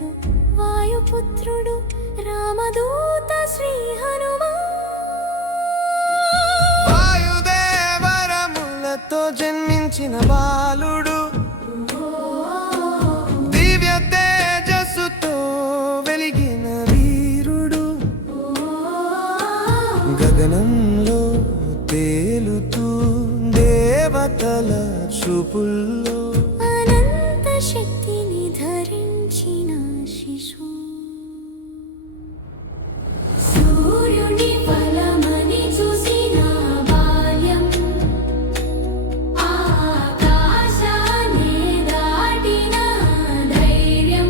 సోదరుడు వాయుపుత్రుడు రామదూత శ్రీ హనుమా. వాయుదేవరములతో జన్మించిన బాలుడు, దివ్య తేజస్సుతో వెలిగిన వీరుడు, గగనంలో తేలుతూ దేవతల చూపుల్లో అనంత శక్తిని ధరించిన శిశు. సూర్యుని ఫలమని చూసిన బాల్యం, ఆకాశాన్ని దాటిన ధైర్యం,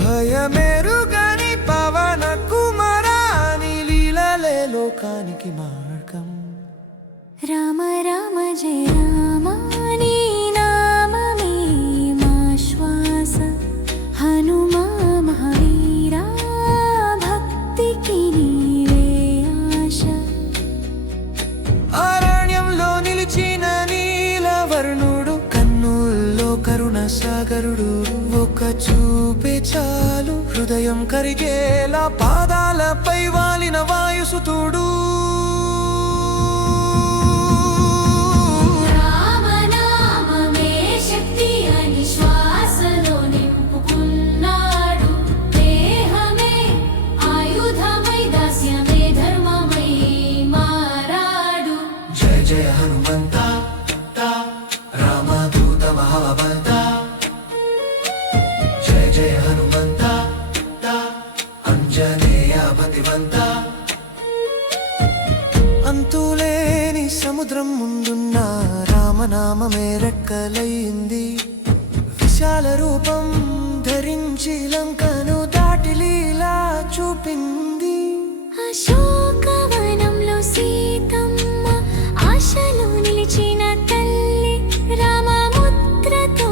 భయమెరుగని పవన కుమారాని లీలలే లోకానికి మార్గం. రామ రామ జయ రామ నీ నామమే మా శ్వాస. హనుమా మహావీరా భక్తికి నీవే ఆశ. అరణ్యంలో నిలిచిన నీలవర్ణుడు, కన్నుల్లో కరుణ సాగరుడు, ఒక చూపే చాలు హృదయం కరిగేలా పాదాలపై వాలిన వాయుసుతుడు. రామనామమే శక్తి అని శ్వాసలో నింపుకున్నాడు. దేహమే ఆయుధమై దాస్యమే ధర్మమై మారాడు. జయ జయ హనుమంత రామదూత మహాబలత, జయ జయ హనుమంత అంజనేయ పతివంత. అంతులేని సముద్రం ముందున్న రామనామమే రెక్కలయింది. విశాల రూపం ధరించి లంకను దాటి లీలా చూపింది. అశోకవనంలో సీతమ్మ ఆశలో నిలిచిన తల్లి, రామముద్రతో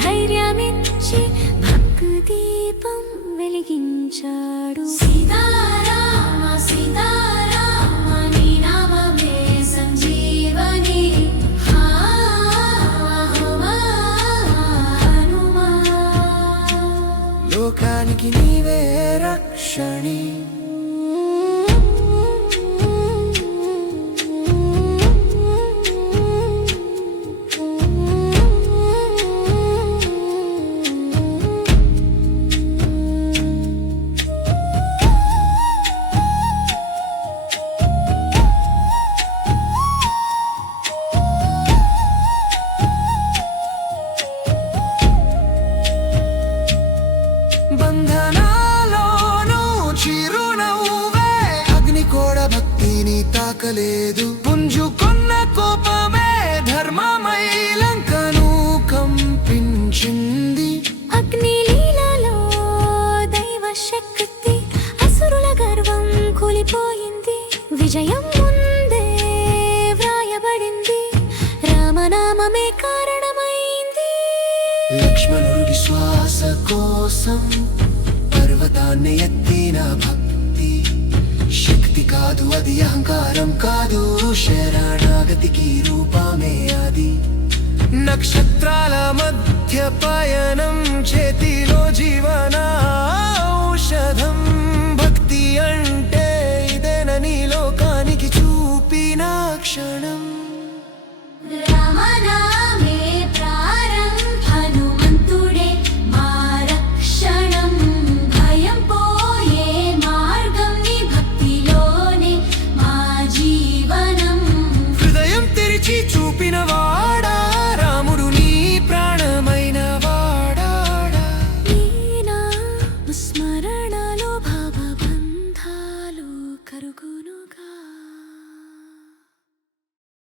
ధైర్యమిచ్చి భక్తిదీపం వెలిగించాడు. సీతారామ సీతారామ నీ నామమే సంజీవని. హనుమా లోకానికి నీవే రక్షణి. బంధనాలోనూ చిరునవ్వే, అగ్ని కూడా భక్తిని తాకలేదు. పుంజుకున్న కోపమే ధర్మమై లంకను కంపించింది. అగ్నిలీలలో దైవ శక్తి, అసురుల గర్వం కూలిపోయింది. విజయం ముందే వ్రాయబడింది, రామనామమే కారణమైంది. లక్ష్మణుడి శ్వాస కోసం పర్వతాన్ని ఎత్తిన భక్తి, శక్తి కాదు అది అహంకారం కాదు, శరణాగతికి రూపమే అది. నక్షత్రాల మధ్య పయనం చే